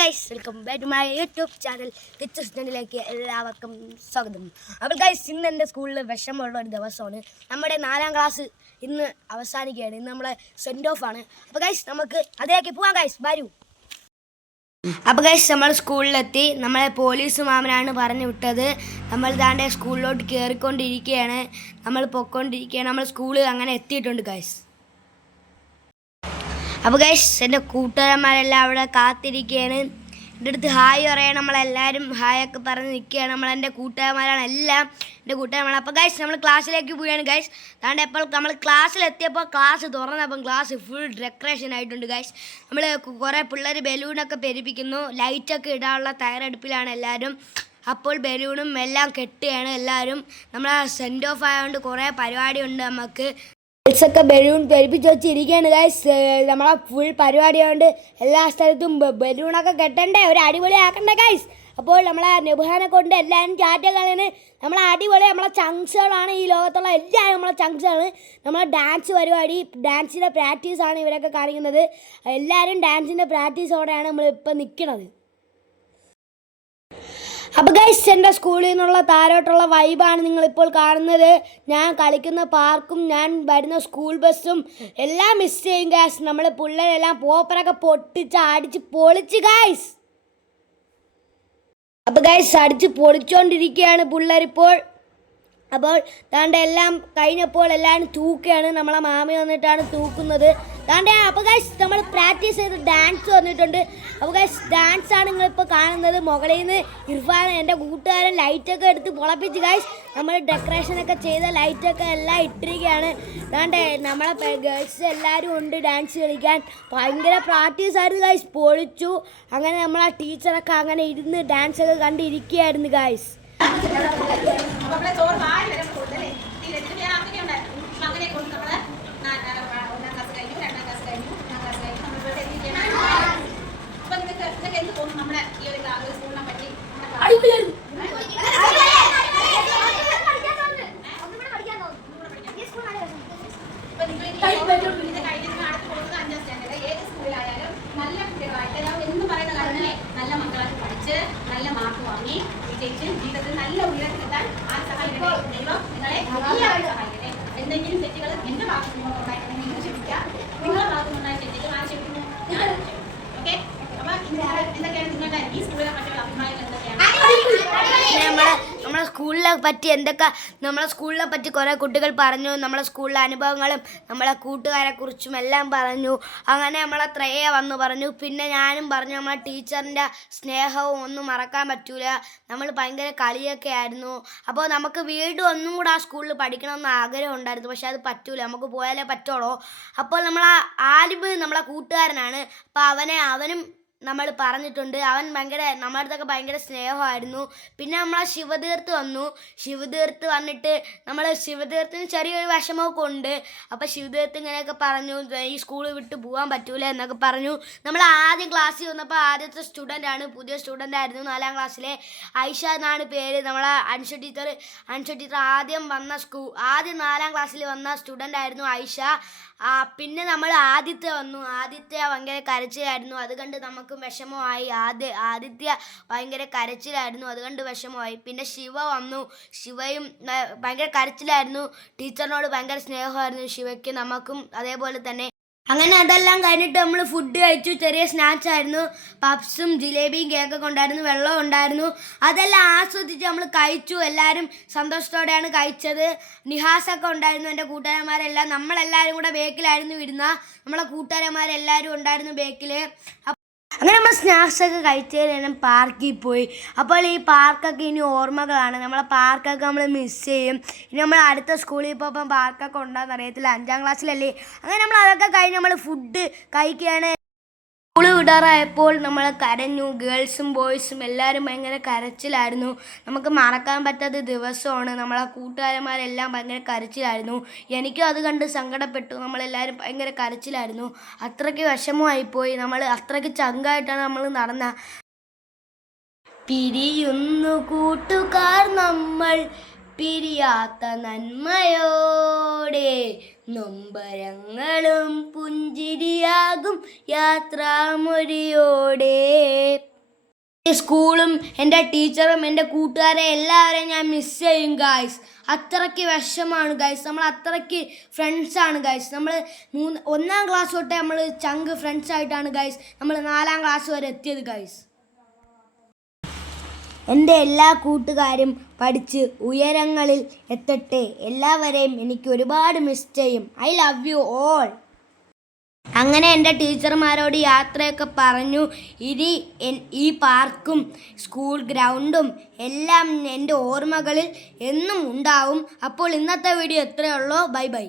Guys welcome back to my YouTube channel കിച്ചണിലേക്ക് എല്ലാവർക്കും സ്വാഗതം. അപ്പോൾ ഗൈസ് ഇന്ന് എൻ്റെ സ്കൂളിൽ വിഷമമുള്ള ഒരു ദിവസമാണ്. നമ്മുടെ 4ാം ക്ലാസ് ഇന്ന് അവസാനിക്കുകയാണ്. ഇന്ന് നമ്മുടെ സെൻഡ് ഓഫ് ആണ്. അപ്പോൾ ഗൈസ് നമുക്ക് അതിലേക്ക് പോകാം. ഗൈസ് വരൂ. അപ്പോൾ ഗൈസ് നമ്മൾ സ്കൂളിലെത്തി. നമ്മളെ പോലീസ് മാമനാണ് പറഞ്ഞു വിട്ടത്. നമ്മൾ ദാണ്ടെ സ്കൂളിലോട്ട് കയറിക്കൊണ്ടിരിക്കുകയാണ്. നമ്മൾ പൊയ്ക്കൊണ്ടിരിക്കുകയാണ്. നമ്മൾ സ്കൂളിൽ അങ്ങനെ എത്തിയിട്ടുണ്ട് ഗൈസ്. അപ്പോൾ ഗൈസ് എൻ്റെ കൂട്ടുകാരന്മാരെല്ലാം അവിടെ കാത്തിരിക്കുകയാണ്. എൻ്റെ അടുത്ത് ഹായ് പറയാൻ നമ്മളെല്ലാവരും ഹായൊക്കെ പറഞ്ഞ് നിൽക്കുകയാണ്. എൻ്റെ കൂട്ടുകാരന്മാരാണ് എല്ലാം എൻ്റെ കൂട്ടുകാരന്മാർ. അപ്പോൾ ഗൈസ് നമ്മൾ ക്ലാസ്സിലേക്ക് പോവുകയാണ് ഗൈസ്. അതുകൊണ്ട് എപ്പോൾ നമ്മൾ ക്ലാസ്സിലെത്തിയപ്പോൾ ക്ലാസ് തുറന്നപ്പം ക്ലാസ് ഫുൾ ഡെക്കറേഷൻ ആയിട്ടുണ്ട് ഗൈസ്. നമ്മൾ കുറേ പിള്ളേർ ബലൂണൊക്കെ പെരുപ്പിക്കുന്നു. ലൈറ്റൊക്കെ ഇടാനുള്ള തയ്യാറെടുപ്പിലാണ് എല്ലാവരും. അപ്പോൾ ബലൂണും എല്ലാം കെട്ടുകയാണ് എല്ലാവരും. നമ്മൾ സെൻഡ് ഓഫ് ആയതുകൊണ്ട് കുറേ പരിപാടിയുണ്ട്. നമുക്ക് ഒക്കെ ബലൂൺ പെരുപ്പിച്ച് വെച്ചിരിക്കുകയാണ് ഗൈസ്. നമ്മളെ ഫുൾ പരിപാടിയുണ്ട്. എല്ലാ സ്ഥലത്തും ബലൂണൊക്കെ കെട്ടണ്ടേ, ഒരു അടിപൊളി ആക്കണ്ടേ ഗൈസ്. അപ്പോൾ നമ്മളെ നെബുഹാനെ കൊണ്ട് എല്ലാവരും ചാറ്റ കളിയാണ്. നമ്മളെ അടിപൊളി നമ്മളെ ചങ്ക്സുകളാണ്. ഈ ലോകത്തുള്ള എല്ലാവരും നമ്മളെ ചങ്ക്സാണ്. നമ്മളെ ഡാൻസ് പരിപാടി, ഡാൻസിൻ്റെ പ്രാക്ടീസാണ് ഇവരൊക്കെ കാണിക്കുന്നത്. എല്ലാവരും ഡാൻസിൻ്റെ പ്രാക്ടീസോടെയാണ് നമ്മളിപ്പോൾ നിൽക്കുന്നത്. അപ്പോൾ ഗൈസ് എൻ്റെ സ്കൂളിൽ നിന്നുള്ള താരോട്ടുള്ള വൈബാണ് നിങ്ങളിപ്പോൾ കാണുന്നത്. ഞാൻ കളിക്കുന്ന പാർക്കും ഞാൻ വരുന്ന സ്കൂൾ ബസ്സും എല്ലാം മിസ് ചെയ്യും ഗൈസ്. നമ്മൾ പിള്ളേരെല്ലാം പോപ്പറൊക്കെ പൊട്ടിച്ച് അടിച്ച് പൊളിച്ച് ഗൈസ്. അപ്പോൾ ഗൈസ് അടിച്ച് പൊളിച്ചുകൊണ്ടിരിക്കുകയാണ് പിള്ളേരിപ്പോൾ. അപ്പോൾ താണ്ടെ എല്ലാം കഴിഞ്ഞപ്പോൾ എല്ലാവരും തൂക്കുകയാണ്. നമ്മളെ മാമി വന്നിട്ടാണ് തൂക്കുന്നത്. താണ്ടെ അപ്പോൾ ഗൈസ് നമ്മൾ പ്രാക്ടീസ് ചെയ്ത് ഡാൻസ് വന്നിട്ടുണ്ട്. അപ്പോൾ ഗൈസ് ഡാൻസാണ് നിങ്ങളിപ്പോൾ കാണുന്നത്. മുകളിൽ നിന്ന് ഇർഫാൻ എൻ്റെ കൂട്ടുകാരൻ ലൈറ്റൊക്കെ എടുത്ത് പൊളപ്പിച്ച് ഗൈസ്. നമ്മൾ ഡെക്കറേഷനൊക്കെ ചെയ്ത ലൈറ്റൊക്കെ എല്ലാം ഇട്ടിരിക്കുകയാണ്. താണ്ടെ നമ്മളെ ഗേൾസ് എല്ലാവരും ഉണ്ട് ഡാൻസ് കളിക്കാൻ. ഭയങ്കര പ്രാക്ടീസായിരുന്നു ഗൈസ്. പൊളിച്ചു. അങ്ങനെ നമ്മളെ ടീച്ചറൊക്കെ അങ്ങനെ ഇരുന്ന് ഡാൻസൊക്കെ കണ്ടിരിക്കുകയായിരുന്നു ഗൈസ്. നല്ല മക്കളായിട്ട് പഠിച്ച് നല്ല മാർക്ക് വാങ്ങി വിജയിച്ച് ജീവിതത്തിൽ നല്ല ഉയരത്തിലെത്താൻ ആ സഹായിക്കട്ടെ. ദൈവം നിങ്ങളെ എല്ലാവരും സഹായിക്കട്ടെ. എന്തെങ്കിലും തെറ്റുകൾ എന്റെ ഭാഗത്ത് നിന്ന് ഉണ്ടായിട്ടുണ്ടെങ്കിൽ നിങ്ങൾ ക്ഷമിക്കാം. നിങ്ങളുടെ ഭാഗത്ത് നിന്നുണ്ടായ തെറ്റുകൾ ആര് ക്ഷമിക്കുന്നു? ഞാൻ ഓക്കെ. അപ്പൊ എന്തൊക്കെയാണ് നിങ്ങളുടെ ഈ സ്കൂളിനെ പറ്റിയുള്ള അഭിപ്രായങ്ങൾ എന്തൊക്കെയാണ്? നമ്മളെ സ്കൂളിനെ പറ്റി നമ്മളെ സ്കൂളിനെ പറ്റി കുറേ കുട്ടികൾ പറഞ്ഞു. നമ്മളെ സ്കൂളിലെ അനുഭവങ്ങളും നമ്മളെ കൂട്ടുകാരെ കുറിച്ചും എല്ലാം പറഞ്ഞു. അങ്ങനെ നമ്മളെ ത്രേയ വന്നു പറഞ്ഞു. പിന്നെ ഞാനും പറഞ്ഞു. നമ്മളെ ടീച്ചറിൻ്റെ സ്നേഹവും ഒന്നും മറക്കാൻ പറ്റൂല. നമ്മൾ ഭയങ്കര കളിയൊക്കെ ആയിരുന്നു. അപ്പോൾ നമുക്ക് വീണ്ടും ഒന്നും കൂടെ ആ സ്കൂളിൽ പഠിക്കണമെന്ന് ആഗ്രഹം ഉണ്ടായിരുന്നു. പക്ഷെ അത് പറ്റൂല, നമുക്ക് പോയാലേ പറ്റുള്ളൂ. അപ്പോൾ ആലിബ് നമ്മളെ കൂട്ടുകാരനാണ്. അപ്പോൾ അവനും നമ്മൾ പറഞ്ഞിട്ടുണ്ട്. അവൻ നമ്മുടെ അടുത്തൊക്കെ ഭയങ്കര സ്നേഹമായിരുന്നു. പിന്നെ നമ്മളെ ശിവതീർത്ത് വന്നു. ശിവതീർത്ത് വന്നിട്ട് ശിവതീർത്തിന് ചെറിയൊരു വിഷമമൊക്കെ ഉണ്ട്. അപ്പോൾ ശിവതീർത്ത് ഇങ്ങനെയൊക്കെ പറഞ്ഞു, ഈ സ്കൂൾ വിട്ട് പോകാൻ പറ്റൂല എന്നൊക്കെ പറഞ്ഞു. നമ്മൾ ആദ്യം ക്ലാസ്സിൽ വന്നപ്പോൾ ആദ്യത്തെ സ്റ്റുഡൻ്റാണ്, പുതിയ സ്റ്റുഡൻ്റ് ആയിരുന്നു. 4ാം ക്ലാസ്സിലെ ഐഷ എന്നാണ് പേര്. നമ്മളെ അൻഷ ടീച്ചർ ആദ്യം 4ാം ക്ലാസ്സിൽ വന്ന സ്റ്റുഡൻ്റ് ആയിരുന്നു ഐഷ. പിന്നെ നമ്മൾ ആദിത്യ വന്നു. ആദിത്യ ഭയങ്കര കരച്ചിലായിരുന്നു. അത് കണ്ട് നമുക്കും വിഷമമായി. ആദിത്യ ഭയങ്കര കരച്ചിലായിരുന്നു. അതുകൊണ്ട് വിഷമമായി. പിന്നെ ശിവ വന്നു. ശിവയും ഭയങ്കര കരച്ചിലായിരുന്നു. ടീച്ചറിനോട് ഭയങ്കര സ്നേഹമായിരുന്നു ശിവയ്ക്ക്. നമുക്കും അതേപോലെ തന്നെ. അങ്ങനെ അതെല്ലാം കഴിഞ്ഞിട്ട് നമ്മൾ ഫുഡ് കഴിച്ചു. ചെറിയ സ്നാക്സ് ആയിരുന്നു. പപ്സും ജിലേബിയും കേക്കൊക്കെ ഉണ്ടായിരുന്നു, വെള്ളം ഉണ്ടായിരുന്നു. അതെല്ലാം ആസ്വദിച്ച് നമ്മൾ കഴിച്ചു. എല്ലാവരും സന്തോഷത്തോടെയാണ് കഴിച്ചത്. നിഹാസൊക്കെ ഉണ്ടായിരുന്നു. എൻ്റെ കൂട്ടുകാരന്മാരെല്ലാം നമ്മളെല്ലാവരും കൂടെ ബേക്കിലായിരുന്നു ഇരുന്ന. നമ്മളെ കൂട്ടുകാരന്മാരെല്ലാവരും ഉണ്ടായിരുന്നു ബേക്കിൽ. അങ്ങനെ നമ്മൾ സ്നാക്സൊക്കെ കഴിച്ചതിന് ശേഷം പാർക്കിൽ പോയി. അപ്പോൾ ഈ പാർക്കൊക്കെ ഇനി ഓർമ്മകളാണ്. നമ്മളെ പാർക്കൊക്കെ നമ്മൾ മിസ് ചെയ്യും. ഇനി നമ്മൾ അടുത്ത സ്കൂളിൽ പോയപ്പം പാർക്കൊക്കെ ഉണ്ടാകുന്ന അറിയത്തില്ല. 5ാം ക്ലാസ്സിലല്ലേ. അങ്ങനെ നമ്മൾ അതൊക്കെ കഴിഞ്ഞ് നമ്മൾ ഫുഡ് കഴിക്കുകയാണ്. സ്കൂൾ വിടാറായപ്പോൾ നമ്മൾ കരഞ്ഞു. ഗേൾസും ബോയ്സും എല്ലാവരും ഭയങ്കര കരച്ചിലായിരുന്നു. നമുക്ക് മറക്കാൻ പറ്റാത്ത ദിവസമാണ്. നമ്മളെ കൂട്ടുകാരന്മാരെല്ലാം ഭയങ്കര കരച്ചിലായിരുന്നു. എനിക്കും അത് കണ്ട് സങ്കടപ്പെട്ടു. നമ്മളെല്ലാവരും ഭയങ്കര കരച്ചിലായിരുന്നു. അത്രയ്ക്ക് വിഷമമായിപ്പോയി. നമ്മൾ അത്രയ്ക്ക് ചങ്കായിട്ടാണ് നമ്മൾ നടന്ന. പിരിയുന്നു കൂട്ടുകാർ നമ്മൾ പിരിയാത്ത നന്മയോടെ, നൊമ്പരങ്ങളും പുഞ്ചിരിയാകും യാത്രാമൊഴിയോടെ. സ്കൂളും എൻ്റെ ടീച്ചറും എൻ്റെ കൂട്ടുകാരെ എല്ലാവരെയും ഞാൻ മിസ് ചെയ്യും ഗായ്സ്. അത്രയ്ക്ക് വിഷമാണ് ഗായ്സ്. നമ്മൾ അത്രയ്ക്ക് ഫ്രണ്ട്സാണ് ഗായ്സ്. നമ്മൾ 1-ാം ക്ലാസ് തൊട്ടേ നമ്മൾ ചങ്ക് ഫ്രണ്ട്സായിട്ടാണ് ഗായ്സ് നമ്മൾ 4-ാം ക്ലാസ് വരെ എത്തിയത് ഗായ്സ്. എൻ്റെ എല്ലാ കൂട്ടുകാരും പഠിച്ച് ഉയരങ്ങളിൽ എത്തട്ടെ. എല്ലാവരെയും എനിക്ക് ഒരുപാട് മിസ് ചെയ്യും. I love you all. അങ്ങനെ എൻ്റെ ടീച്ചർമാരോട് യാത്രയൊക്കെ പറഞ്ഞു. ഇനി ഈ പാർക്കും സ്കൂൾ ഗ്രൗണ്ടും എല്ലാം എൻ്റെ ഓർമ്മകളിൽ എന്നും ഉണ്ടാവും. അപ്പോൾ ഇന്നത്തെ വീഡിയോ എത്രയേ ഉള്ളൂ. Bye bye.